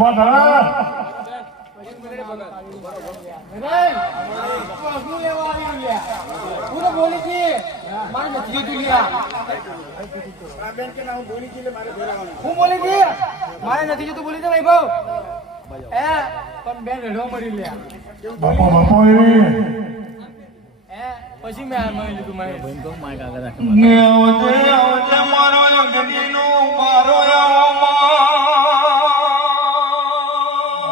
ઉભા થા મારે નથી જતું બોલી દે ભાઈ ભાવ પણ બેન રેડો મળી લે બાપો બાપો પછી મેં મળી લીધું મારે ને ઓજે ઓજે મારો જગીનો મારો